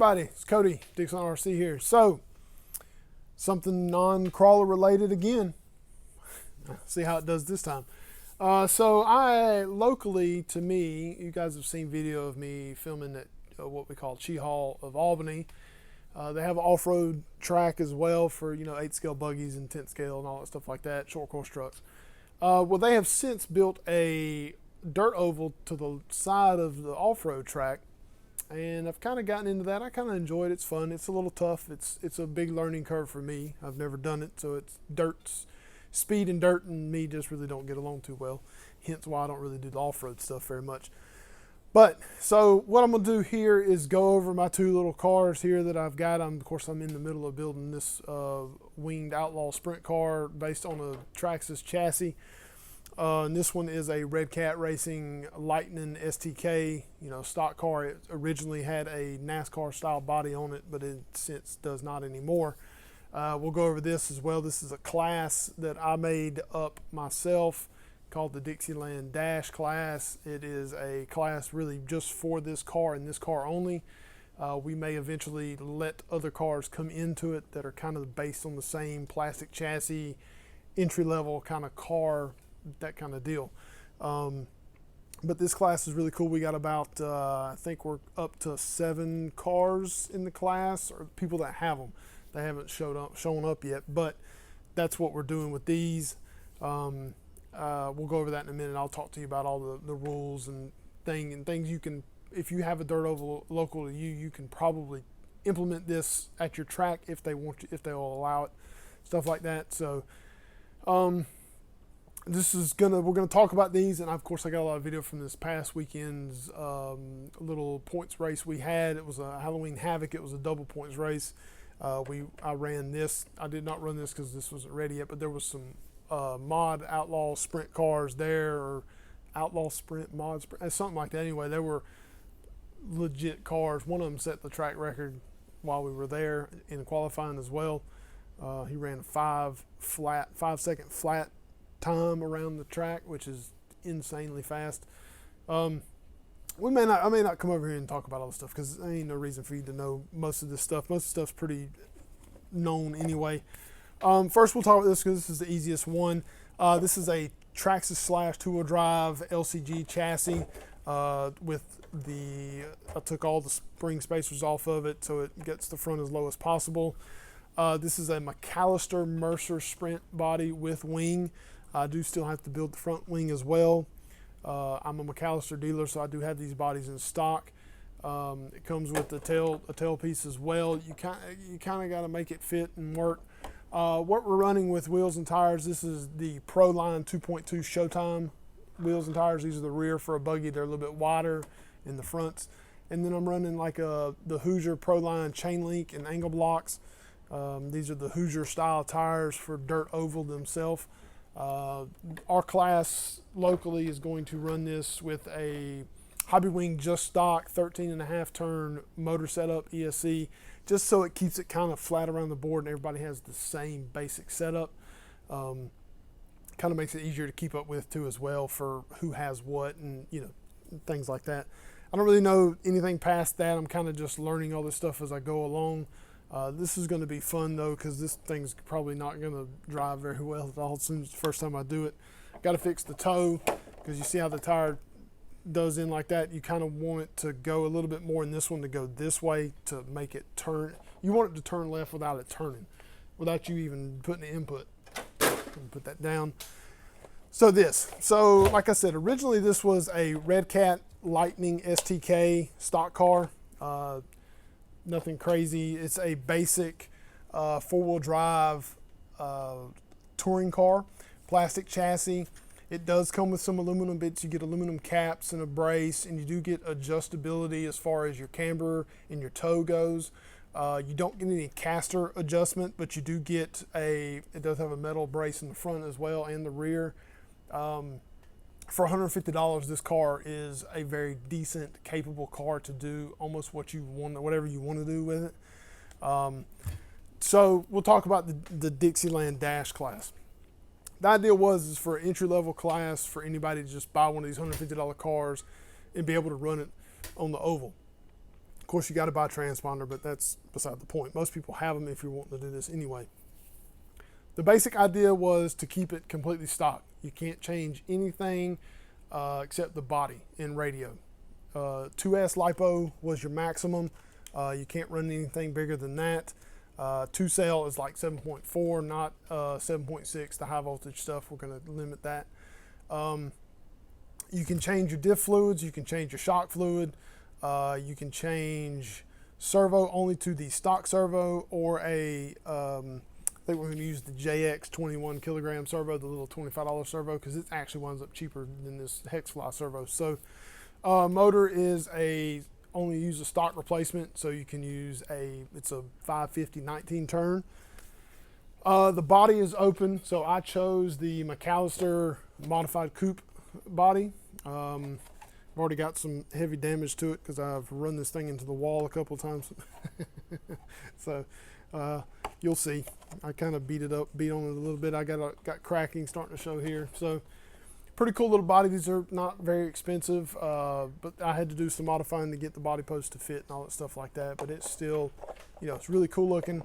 everybody, it's Cody, Dixon RC here. So, something non-crawler related again. See how it does this time. So I, locally to me, you guys have seen video of me filming at what we call Chi Hall of Albany. They have an off-road track as well for, 8-scale buggies and 10-scale and all that stuff like that, short course trucks. Well, they have since built a dirt oval to the side of the off-road track, and I've kind of gotten into that. I kind of enjoy it. It's fun. It's a little tough. It's a big learning curve for me. I've never done it, so it's speed and dirt and me just really don't get along too well. Hence why I don't really do the off-road stuff very much. But so what I'm gonna do here is go over my two little cars here that I've got. Of course, I'm in the middle of building this winged Outlaw sprint car based on a Traxxas chassis. And this one is a Red Cat Racing Lightning STK, stock car. It originally had a NASCAR style body on it, but it since does not anymore. We'll go over this as well. This is a class that I made up myself called the Dixieland Dash class. It is a class really just for this car and this car only. We may eventually let other cars come into it that are kind of based on the same plastic chassis, entry-level kind of car, that kind of deal. But this class is really cool. We got about, I think we're up to 7 cars in the class, or people that have them. They haven't shown up yet, but that's what we're doing with these. We'll go over that in a minute. I'll talk to you about all the rules and things you can, if you have a dirt oval local to you, you can probably implement this at your track if they want to, if they'll allow it, stuff like that. So we're gonna talk about these, and of course I got a lot of video from this past weekend's little points race we had. It was a Halloween Havoc. It was a double points race. I ran this. I did not run this because this wasn't ready yet, but there was some mod Outlaw sprint cars there, or Outlaw sprint, mod sprint, something like that. Anyway, they were legit cars. One of them set the track record while we were there in qualifying as well. He ran a 5-second flat time around the track, which is insanely fast. I may not come over here and talk about all this stuff because there ain't no reason for you to know most of this stuff. Most of the stuff's pretty known anyway. First, we'll talk about this because this is the easiest one. This is a Traxxas / two-wheel drive LCG chassis with I took all the spring spacers off of it so it gets the front as low as possible. This is a McAllister Mercer Sprint body with wing. I do still have to build the front wing as well. I'm a McAllister dealer, so I do have these bodies in stock. It comes with a tail piece as well. You kind of got to make it fit and work. What we're running with wheels and tires, this is the Proline 2.2 Showtime wheels and tires. These are the rear for a buggy. They're a little bit wider in the fronts. And then I'm running like the Hoosier Proline chain link and angle blocks. These are the Hoosier style tires for dirt oval themselves. Our class locally is going to run this with a Hobbywing just stock 13.5 turn motor setup ESC, just so it keeps it kind of flat around the board and everybody has the same basic setup. Kind of makes it easier to keep up with too as well for who has what and things like that. I don't really know anything past that. I'm kind of just learning all this stuff as I go along. This is going to be fun though, because this thing's probably not going to drive very well at all since it's the first time I do it. Got to fix the toe, because you see how the tire does in like that. You kind of want it to go a little bit more in this one to go this way to make it turn. You want it to turn left without it turning, without you even putting the input. Put that down. So like I said, originally this was a Red Cat Lightning STK stock car. Nothing crazy. It's a basic 4-wheel drive touring car, plastic chassis. It does come with some aluminum bits. You get aluminum caps and a brace, and you do get adjustability as far as your camber and your toe goes. You don't get any caster adjustment, but you do get it does have a metal brace in the front as well and the rear. For $150, this car is a very decent, capable car to do almost what you want, whatever you want to do with it. So we'll talk about the Dixieland Dash class. The idea is for an entry-level class for anybody to just buy one of these $150 cars and be able to run it on the oval. course, you got to buy a transponder, but that's beside the point. Most people have them if you're wanting to do this anyway. The basic idea was to keep it completely stock. You can't change anything except the body in radio. 2S LiPo was your maximum. You can't run anything bigger than that. 2-cell is like 7.4, not 7.6, the high voltage stuff. We're going to limit that. You can change your diff fluids, you can change your shock fluid, you can change servo only to the stock servo, or I think we're going to use the JX 21 kilogram servo, the little $25 servo, because it actually winds up cheaper than this Hexfly servo. So motor is only use a stock replacement, so you can use it's a 550 19 turn. The body is open, so I chose the McAllister modified coupe body. I've already got some heavy damage to it because I've run this thing into the wall a couple of times. So you'll see. I kind of beat on it a little bit. I got cracking starting to show here. So pretty cool little body. These are not very expensive, but I had to do some modifying to get the body post to fit and all that stuff like that. But it's still, it's really cool looking.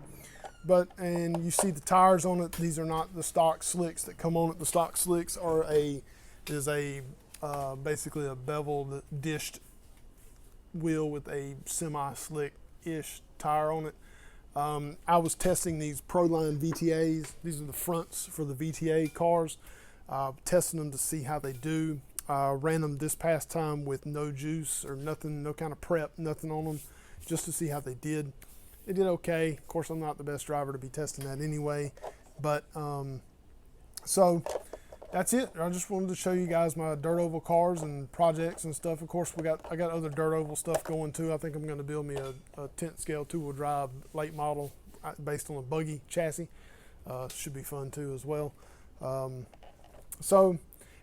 And you see the tires on it. These are not the stock slicks that come on it. The stock slicks are basically a beveled, dished wheel with a semi-slick-ish tire on it. I was testing these Proline VTAs. These are the fronts for the VTA cars. Testing them to see how they do. Ran them this past time with no juice or nothing, no kind of prep, nothing on them, just to see how they did. It did okay. Of course, I'm not the best driver to be testing that anyway, but so that's it. I just wanted to show you guys my dirt oval cars and projects and stuff. Of course, I got other dirt oval stuff going too. I think I'm going to build me a 10th scale 2-wheel drive late model based on a buggy chassis. Should be fun too as well. So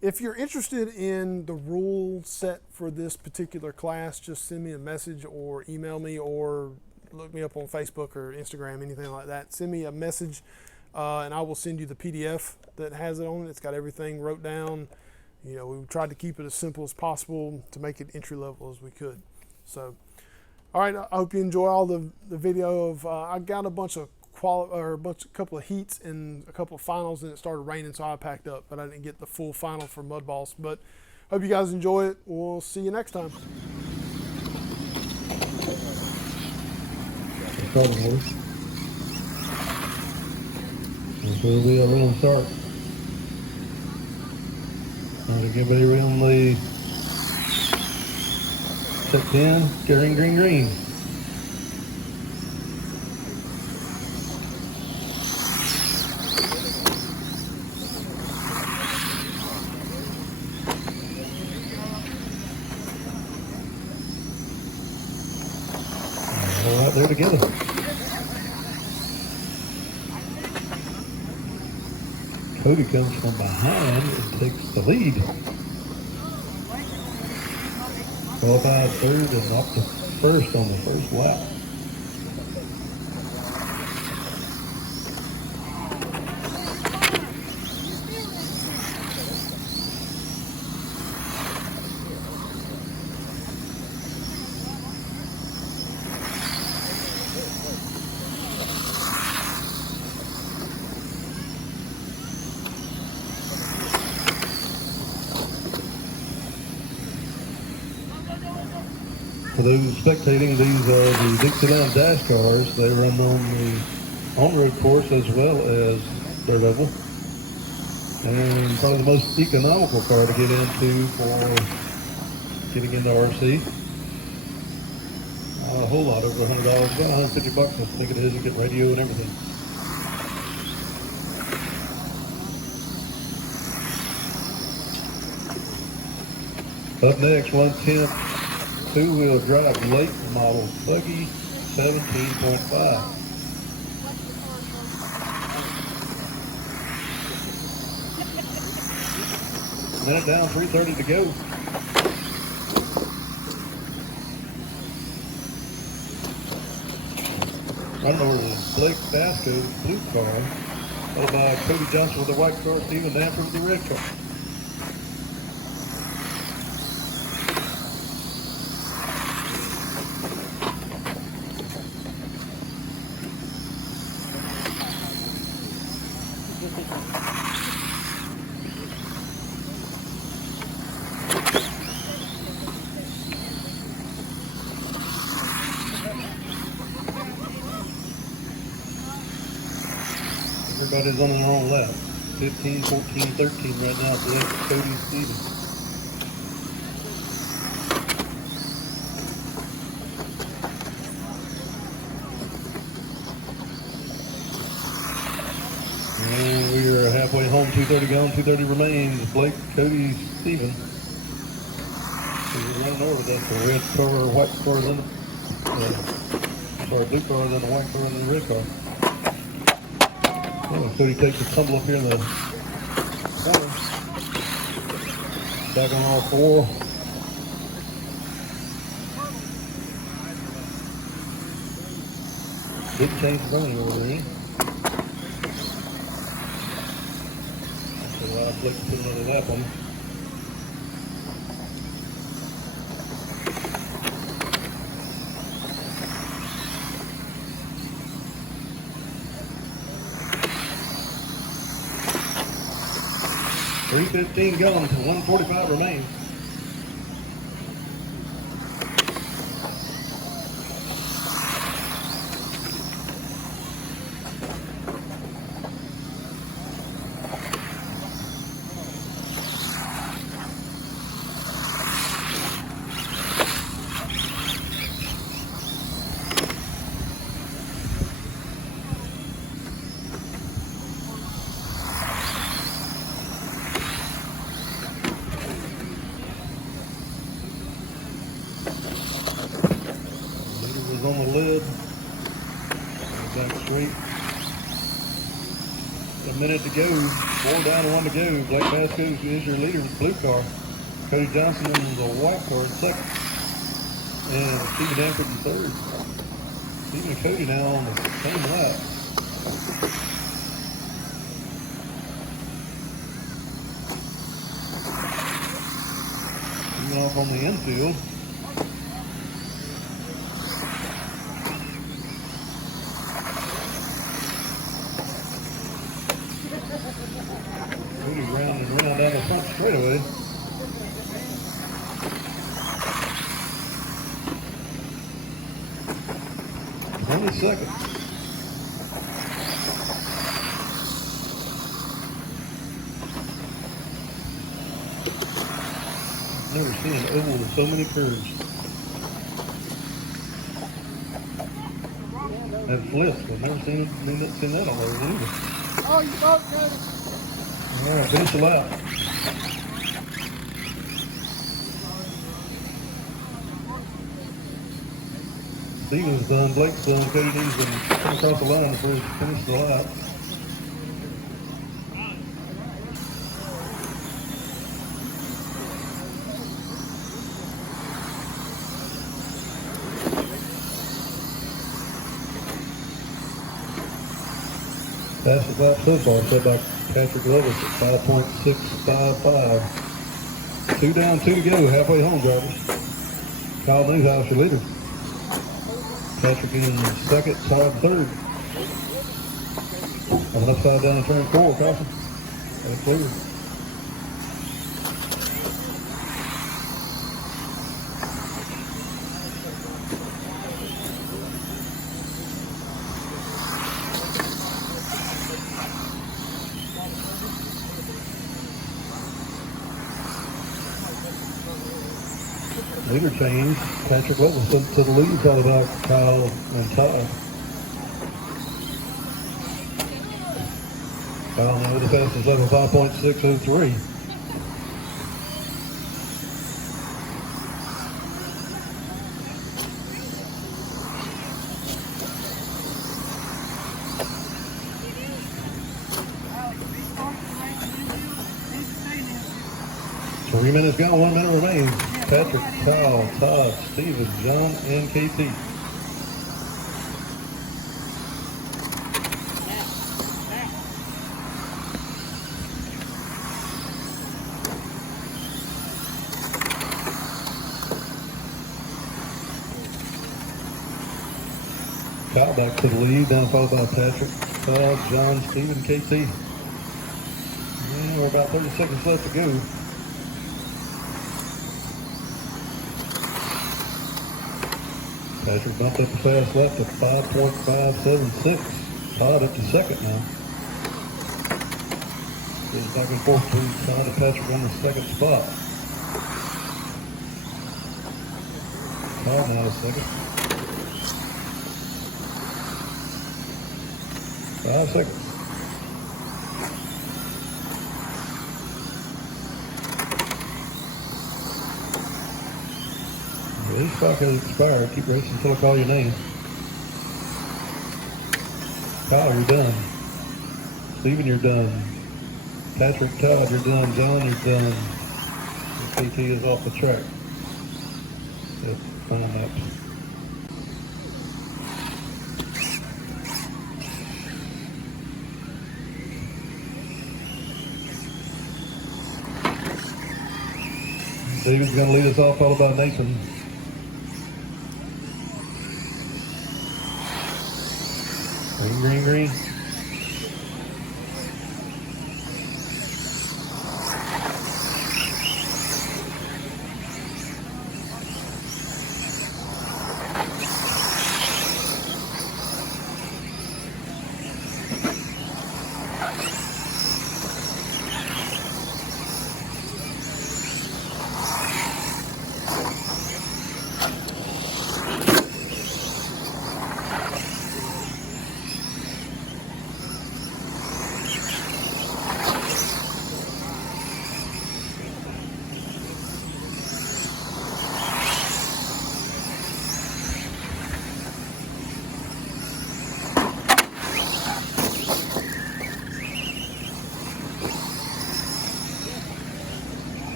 if you're interested in the rule set for this particular class, just send me a message or email me or look me up on Facebook or Instagram, anything like that. Send me a message and I will send you the PDF that has it on it. It's got everything wrote down. We tried to keep it as simple as possible to make it entry level as we could. So, all right, I hope you enjoy all the video of, I got a bunch of couple of heats and a couple of finals, and it started raining, so I packed up, but I didn't get the full final for Mud Boss. But hope you guys enjoy it. We'll see you next time. That's where we'll run start. Alright, everybody around the set 10, green, green, green. All right, they're together. Cody comes from behind and takes the lead. Qualified third and up to first on the first lap. For those spectating, these are the Dixieland dash cars. They run on the on-road course as well as dirt oval. And probably the most economical car to get into for getting into RC. Not a whole lot, over $100, about $150 I think it is to get radio and everything. Up next, 110. Two-wheel drive late model buggy 17.5. Minute down, 3:30 to go. Running over to Blake Basco's blue car, followed by Cody Johnson with the white car, Steven Danford with the red car. Everybody's on their own lap. 15, 14, 13 right now for that Cody Stevens. And we are halfway home, 2:30 gone, 2:30 remains. Blake, Cody, Stevens. So we're running over. That's the red car, white car, then blue car, then the white car, then the red car. Oh, Cody takes a tumble up here in the corner. Back on all four. Big change of running over there. So I'll Blake to put another lap on him. .315 gone to 145 remains. On the lid, back straight. A minute to go, 4 down and 1 to go. Blake Vasquez is your leader with the blue car. Cody Johnson in the white car in second. And Stephen Danford in third. Stephen and Cody now on the same lap. Moving off on the infield. Round and round down the front straightaway. Only second. Never seen an oval with so many curves. And flips. I've never seen that all over either. Oh, you both got it. All right, finish the lap. Stevens done, Blake's done, Cody needs to come across the line before he finishes the lap. Fastest lap so far set by Patrick Levis at 5.655. 2 down, 2 to go. Halfway home, drivers. Kyle Newhouse, your leader. Patrick in second, Todd third. Coming upside down in turn 4, caution. That's clear. Leader change. Patrick Levis to the lead, followed by Kyle and Todd. Kyle now with the fastest lap of 5.603. Three minutes gone, 1 minute remains. Patrick, Kyle, Todd, Steven, John, and KT. Kyle back to the lead, down followed by Patrick, Todd, John, Steven, KT. And we're about 30 seconds left to go. Patrick bumped up the fast lap to 5.576. Todd up to second now. Goes back and forth to trying to Patrick on the second spot. Kyle now second. 5 seconds. This clock has expired. Keep racing until I call your name. Kyle, you're done. Steven, you're done. Patrick, Todd, you're done. John, you're done. The KT is off the track. Yep, final laps. David's going to lead us off, followed by Nathan. Green, green, green.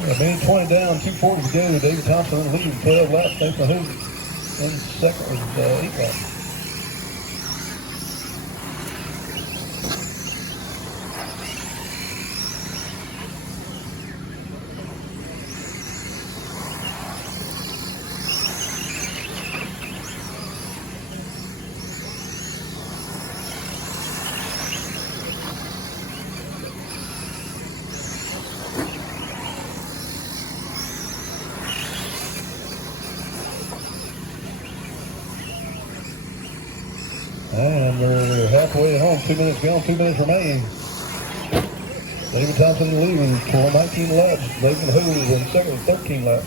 A minute 20 down, 2:40 to go. David Thompson in the lead, 12 laps. Nathan Hood in second with 8 laps. And we're halfway home, 2 minutes gone, 2 minutes remaining. David Thompson in the lead with 19 laps. Nathan Hood is in second with 13 laps.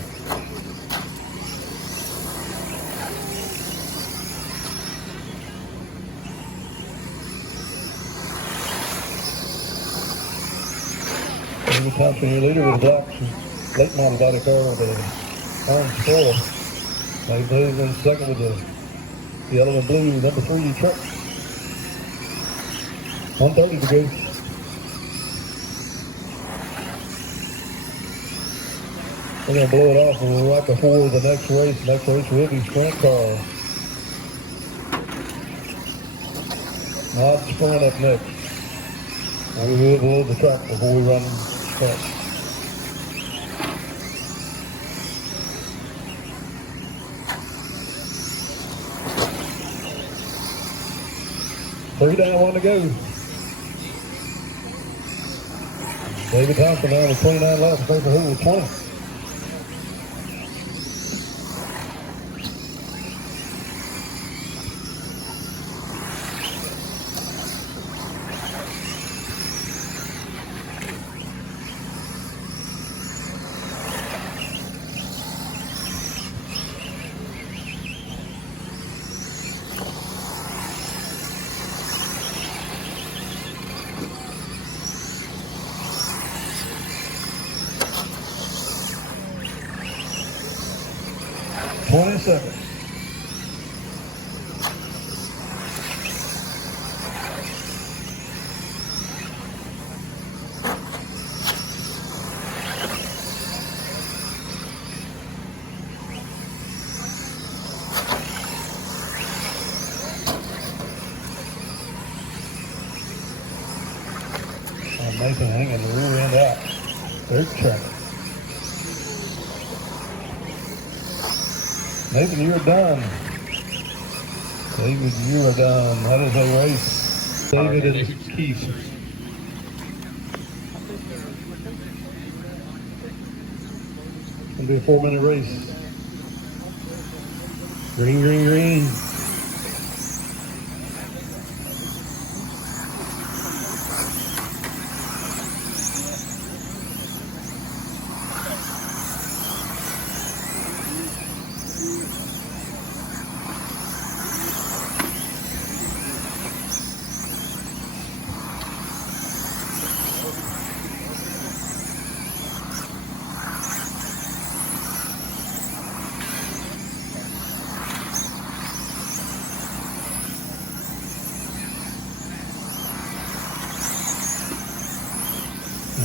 David Thompson, your leader with a black late model body car with an orange spoiler. Nathan Hood is in second with the yellow and blue, number 3 truck. 1:30 to go. We're going to blow it off and we're right before the next race. The next race will be sprint car. Not sprint up next. We will blow the track before we run sprint. Three down, 1 to go. David Thompson now with 29 laps, Nathan Hood with 20. Seconds. Nathan hanging the rear end out. Third track. Nathan, you're done. David, you are done. That is a race. David and Keith. It's going to be a 4-minute race. Green, green, green.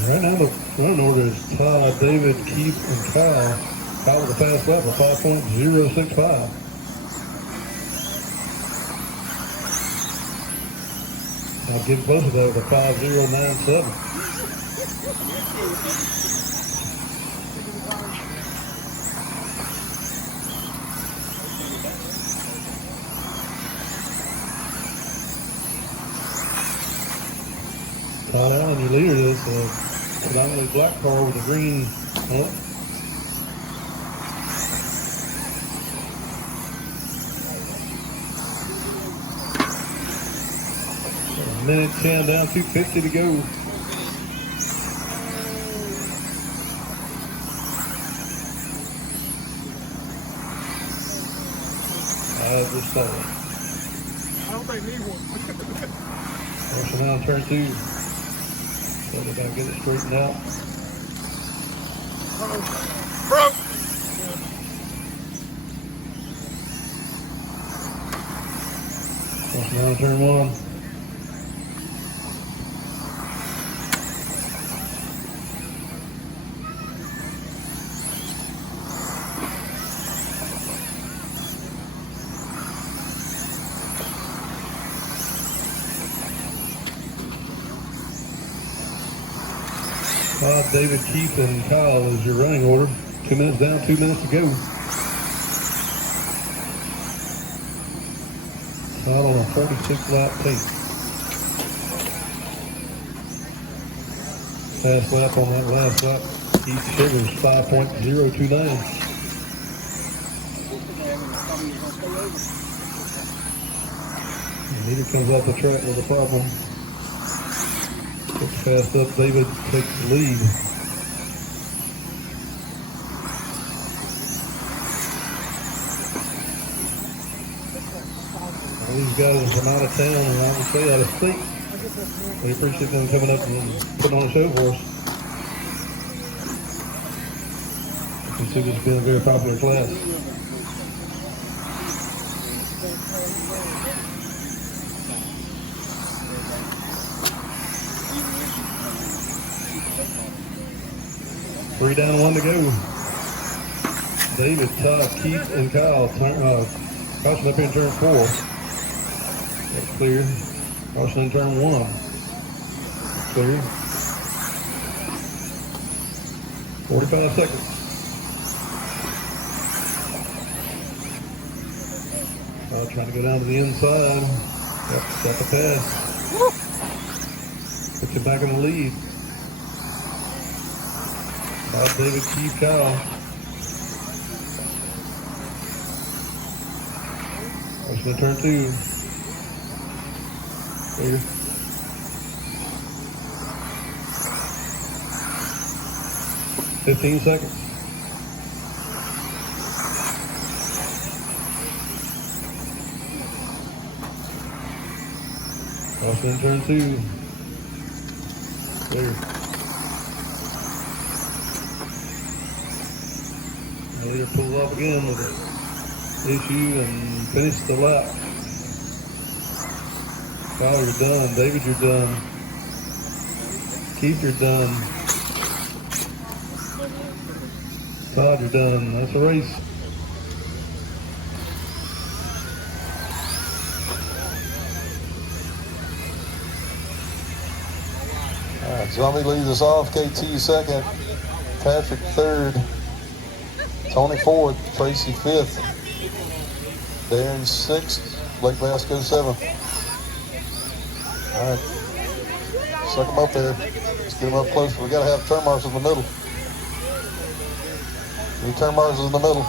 Right now the running order is Todd, David, Keith, and Kyle. Kyle with a fast lap of 5.065. I'll give both of those a 5.097. Todd Allen, your leader, is predominantly black car with a green on it. A minute 10 down, 2:50 to go. I just saw it. I don't think need one. So now turn 2. So they gotta get it straightened out. Bro. So now turn 1. Todd, David, Keith, and Kyle is your running order. 2 minutes down, 2 minutes to go. Todd on a 46 lap pace. Fast lap on that last lap. Keith Sugar's 5.029. Neither comes off the track with a problem. Gets fast up, David takes the lead. All these guys are from out of town and I would say out of state. We appreciate them coming up and putting on a show for us. You can see this has been a very popular class. Three down, 1 to go. David, Todd, Keith, and Kyle. Caution up here in turn 4. That's clear. Caution in turn 1. Clear. 45 seconds. Trying to go down to the inside. Yep, got the pass. Puts him back in the lead. David, Keith, Kyle. Caution in turn 2. Clear. 15 seconds. Caution in turn 2. Clear. The leader pulls off again with an issue and finishes the lap. Kyle, you're done. David, you're done. Keith, you're done. Todd, you're done. That's a race. Zombie leads us off. KT second. Patrick third. Tony fourth. Tracy fifth. Darren sixth. Blake Vasco seventh. All right. Suck them up there. Let's get them up close. We got to have turn marshals in the middle. Need turn marshals in the middle.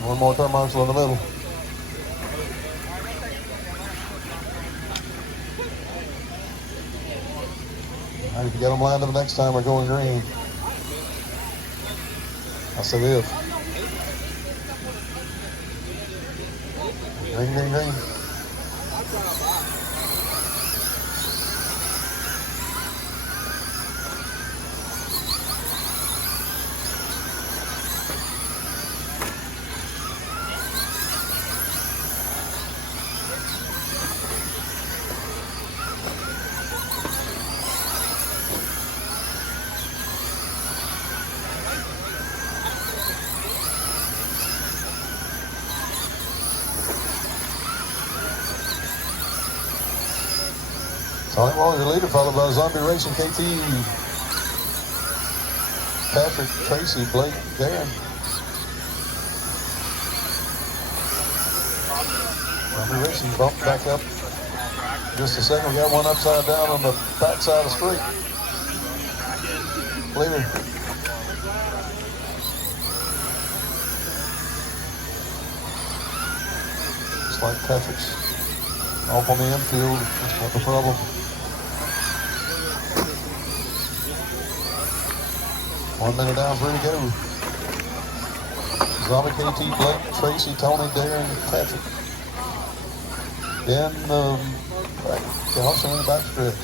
One more turn marshal in the middle. All right, if you got them lined up next time, we're going green. I said if. Green, green, green. Tony Wall, your leader, followed by Zombie Racing, KT, Patrick, Tracy, Blake, Darren. Zombie Racing bumped back up. Just a second, we got one upside down on the back side of the street. Leader. Looks like Patrick's off on the infield. That's not the problem. 1 minute down, 3 to go. Zombie, KT, Blake, Tracy, Tony, Darren, Patrick. Then Johnson in the back stretch.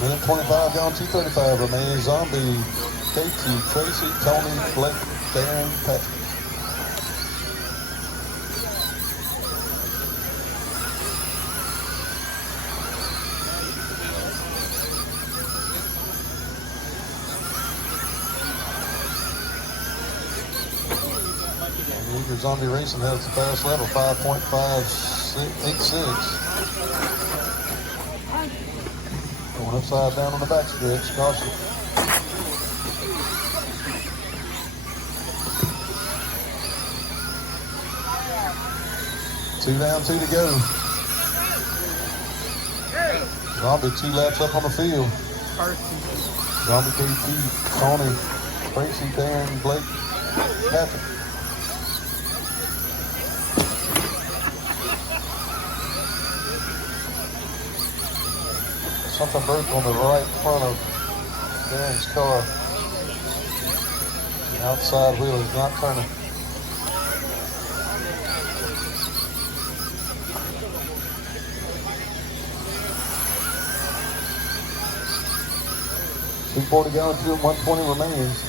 Minute 25 gone, 2:35 remaining. Zombie, KT, Tracy, Tony, Blake, Darren, Patrick. Zombie Racing has the fast lap of 5.586. Going upside down on the back stretch. Caution. Two down, 2 to go. Zombie 2 laps up on the field. Zombie, KT, Tony, Tracy, Darren, Blake, Patrick. Something broke on the right front of Darren's car. The outside wheel is not turning. .240 gallon fuel, 120 remains.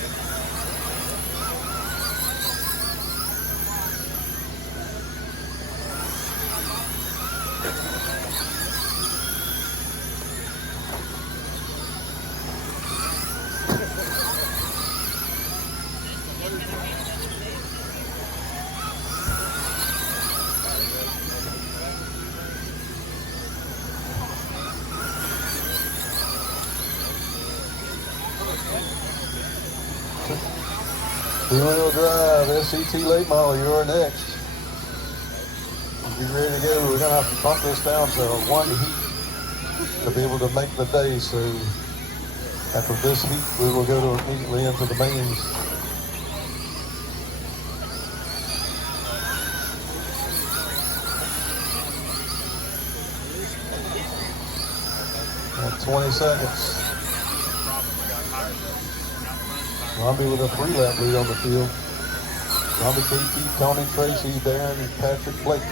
Two-wheel drive, SCT late model, you're next. Be ready to go. We're going to have to bump this down to 1 heat to be able to make the day. So after this heat, we will go to immediately into the mains. Got 20 seconds. Zombie with a 3-lap lead on the field. Zombie, KT, Tony, Tracy, Darren, Patrick, Blake.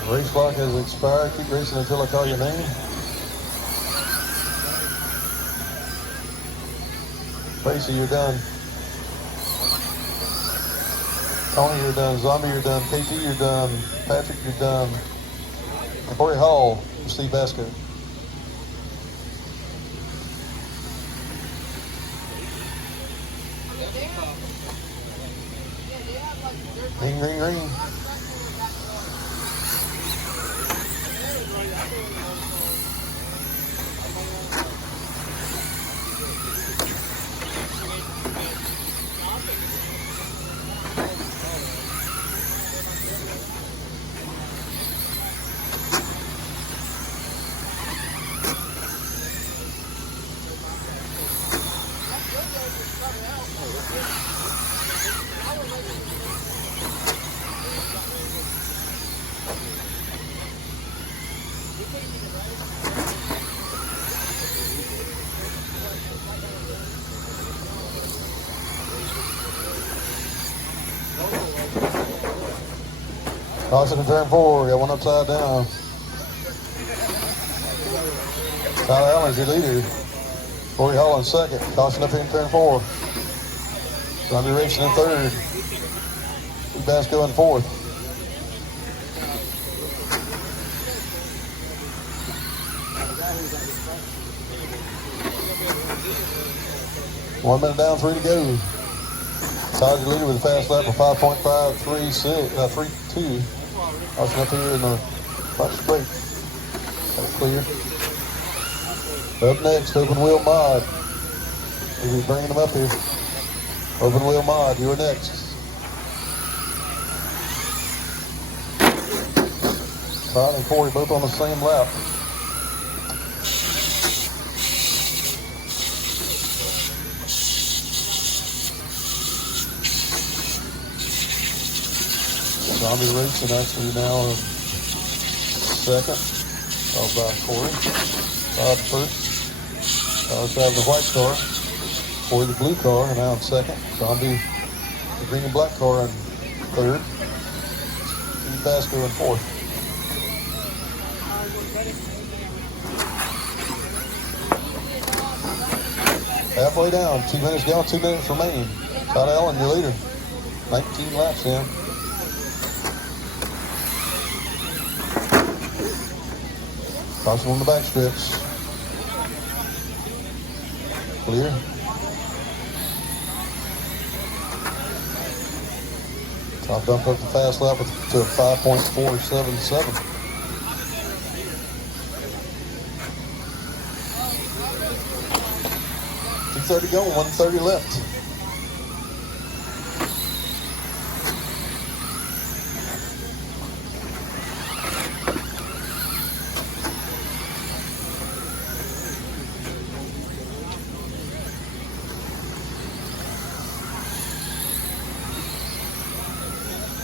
The race clock has expired. Keep racing until I call your name. Tracy, you're done. Tony, you're done. Zombie, you're done. KT, you're done. Patrick, you're done. And Corey Hall, Steve Basco. Ring, ring, ring. Caution in turn 4, got one upside down. Tyler Allen's your leader. Corey Hall in second. Caution up here in turn 4. Zombie racing in third. Steve Basco in fourth. One minute down, 3 to go. Todd's your leader with a fast lap of 5.536, 3.2. Caution up here in the front straight. That's clear. Up next, Open Wheel Mod. We'll be bringing them up here. Open Wheel Mod, you're next. Todd and Corey both on the same lap. Zombie racing actually now in second, followed by Corey. Todd first. Todd's driving the white car. Corey the blue car, and now in second. Zombie the green and black car in third. Steve Basco in fourth. Halfway down, 2 minutes down, 2 minutes remaining. Todd Allen, your leader. 19 laps in. Caution on the back stretch. Clear. Top dump up the fast lap to 5.477. .230 going, 130 left.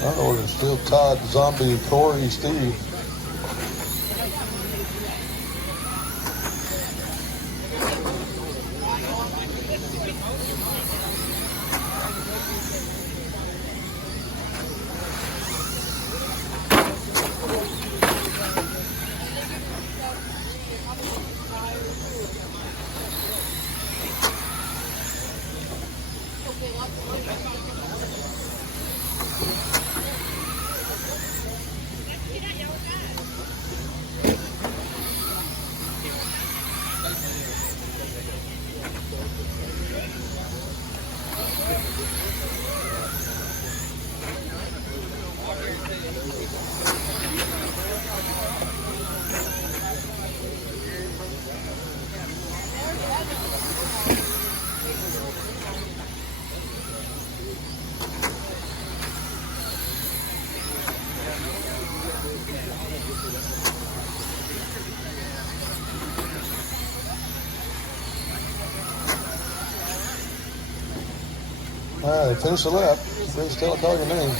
Our order is still Todd, Zombie, Corey, Steve. All right, finish the lap. Please still call your name.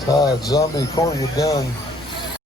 Todd, Zombie, Corey, you're done.